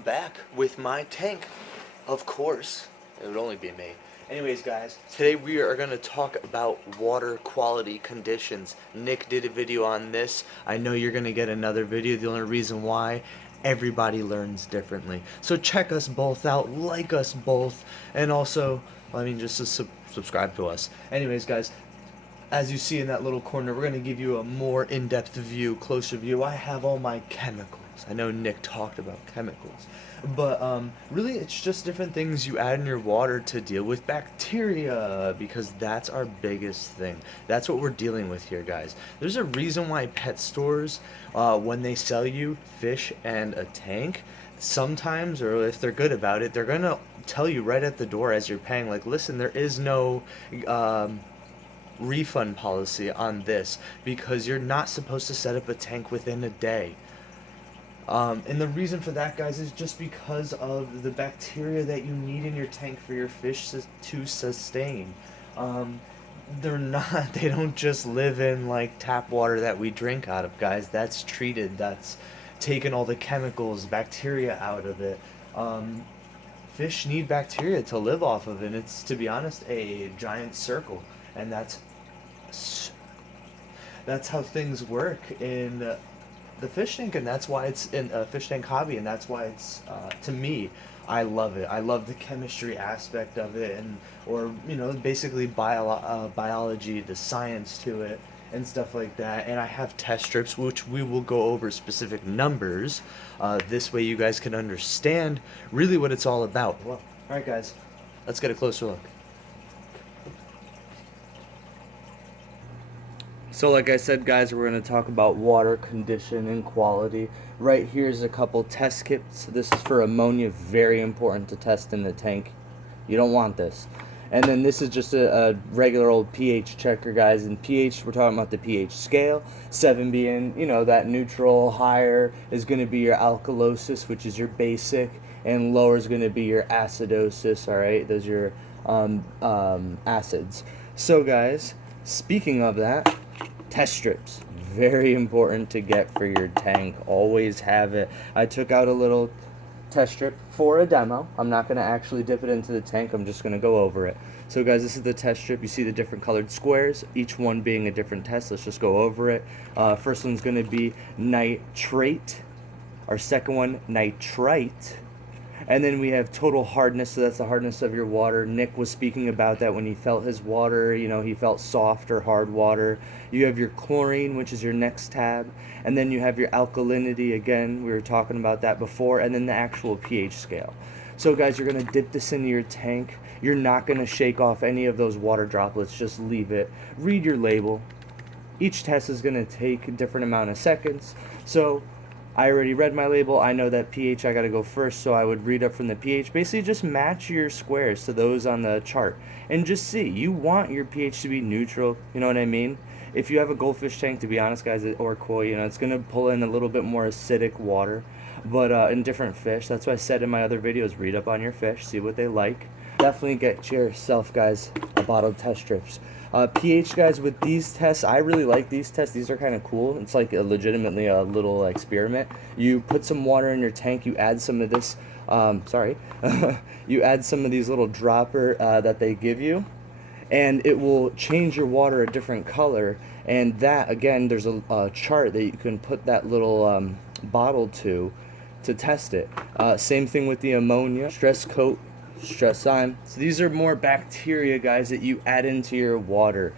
I'm back with my tank. Of course, it would only be me. Anyways, guys, today we are going to talk about water quality conditions. Nick did a video on this. I know you're going to get another video. The only reason why, everybody learns differently. So check us both out, like us both, and also, I mean, just to subscribe to us. Anyways, guys, as you see in that little corner, we're going to give you a more in-depth view, closer view. I have all my chemicals. I know Nick talked about chemicals. But really, it's just different things you add in your water to deal with bacteria, because that's our biggest thing. That's what we're dealing with here, guys. There's a reason why pet stores, when they sell you fish and a tank, sometimes, or if they're good about it, they're going to tell you right at the door as you're paying, like, listen, there is no refund policy on this, because you're not supposed to set up a tank within a day. And the reason for that, guys, is just because of the bacteria that you need in your tank for your fish to sustain. They don't just live in like tap water that we drink out of, guys. That's treated, that's taken all the chemicals, bacteria out of it. Fish need bacteria to live off of, and it's, to be honest, a giant circle. And that's how things work in the fish tank, and that's why it's in a fish tank hobby, and that's why it's to me, I love it. I love the chemistry aspect of it, and or basically biology, the science to it, and stuff like that. And I have test strips, which we will go over specific numbers. This way, you guys can understand really what it's all about. Well, all right, guys, let's get a closer look. So like I said, guys, we're going to talk about water condition and quality. Right here's a couple test kits. This is for ammonia, very important to test in the tank. You don't want this. And then this is just a regular old pH checker, guys. And pH, we're talking about the pH scale. 7 being, that neutral. Higher is going to be your alkalosis, which is your basic. And lower is going to be your acidosis, all right? Those are your acids. So, guys, speaking of that, test strips, very important to get for your tank. Always have it. I took out a little test strip for a demo. I'm not going to actually dip it into the tank. I'm just going to go over it. So guys, this is the test strip. You see the different colored squares, each one being a different test. Let's just go over it. First one's going to be nitrate. Our second one, nitrite. And then we have total hardness, so that's the hardness of your water. Nick was speaking about that when he felt his water, he felt soft or hard water. You have your chlorine, which is your next tab. And then you have your alkalinity, again, we were talking about that before, and then the actual pH scale. So guys, you're going to dip this into your tank. You're not going to shake off any of those water droplets, just leave it. Read your label. Each test is going to take a different amount of seconds. So I already read my label. I know that pH I gotta go first, so I would read up from the pH. Basically, just match your squares to those on the chart and just see. You want your pH to be neutral, you know what I mean? If you have a goldfish tank, to be honest, guys, or koi, it's gonna pull in a little bit more acidic water, but in different fish. That's why I said in my other videos, read up on your fish, see what they like. Definitely get yourself, guys, a bottle of test strips. pH, guys, with these tests, I really like these tests. These are kind of cool. It's like legitimately a little experiment. You put some water in your tank, you add some of this, you add some of these little dropper that they give you, and it will change your water a different color. And that, again, there's a chart that you can put that little bottle to test it. Same thing with the ammonia, stress coat, stress sign. So these are more bacteria, guys, that you add into your water.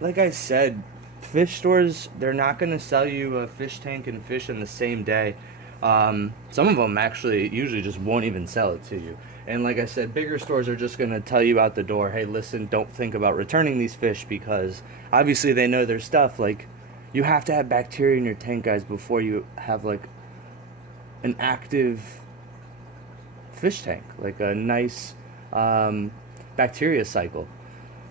Like I said, fish stores, they're not going to sell you a fish tank and fish in the same day. Some of them actually usually just won't even sell it to you. And like I said, bigger stores are just going to tell you out the door, hey, listen, don't think about returning these fish, because obviously they know their stuff. Like, you have to have bacteria in your tank, guys, before you have like an active fish tank, like a nice bacteria cycle.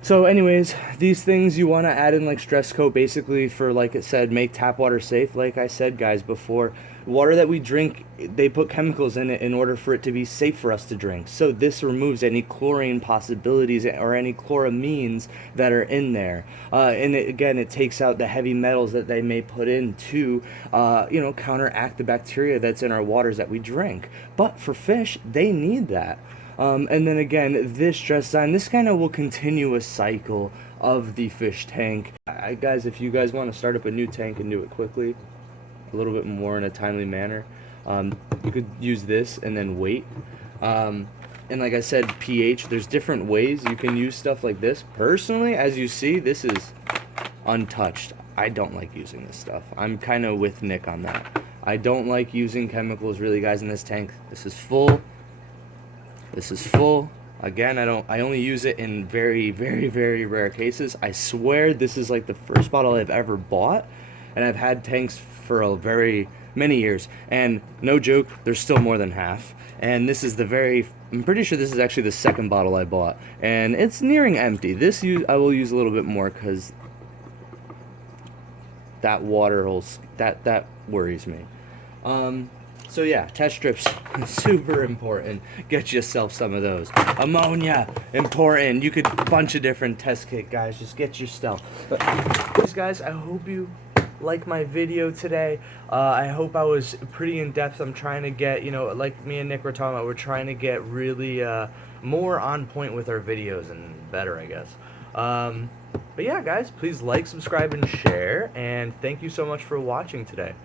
So anyways, these things you want to add in like stress coat basically for, like it said, make tap water safe. Like I said, guys, before, water that we drink, they put chemicals in it in order for it to be safe for us to drink. So this removes any chlorine possibilities or any chloramines that are in there. And again, it takes out the heavy metals that they may put in to, counteract the bacteria that's in our waters that we drink. But for fish, they need that. And then again, this stress sign, this kind of will continue a cycle of the fish tank. Guys, if you guys want to start up a new tank and do it quickly, a little bit more in a timely manner, you could use this and then wait. And like I said, pH, there's different ways you can use stuff like this. Personally, as you see, this is untouched. I don't like using this stuff. I'm kind of with Nick on that. I don't like using chemicals really, guys, in this tank. This is full. This is full. Again, I only use it in very, very, very rare cases. I swear this is like the first bottle I've ever bought, and I've had tanks for a very many years, and no joke, there's still more than half. And this is I'm pretty sure this is actually the second bottle I bought, and it's nearing empty. I will use a little bit more because that water holes, that worries me. So yeah, test strips, super important. Get yourself some of those. Ammonia, important. You could, bunch of different test kit, guys. Just get your stuff. But guys, I hope you like my video today. I hope I was pretty in depth. I'm trying to get, like me and Nick were talking about, we're trying to get really more on point with our videos and better, I guess. But yeah, guys, please like, subscribe, and share. And thank you so much for watching today.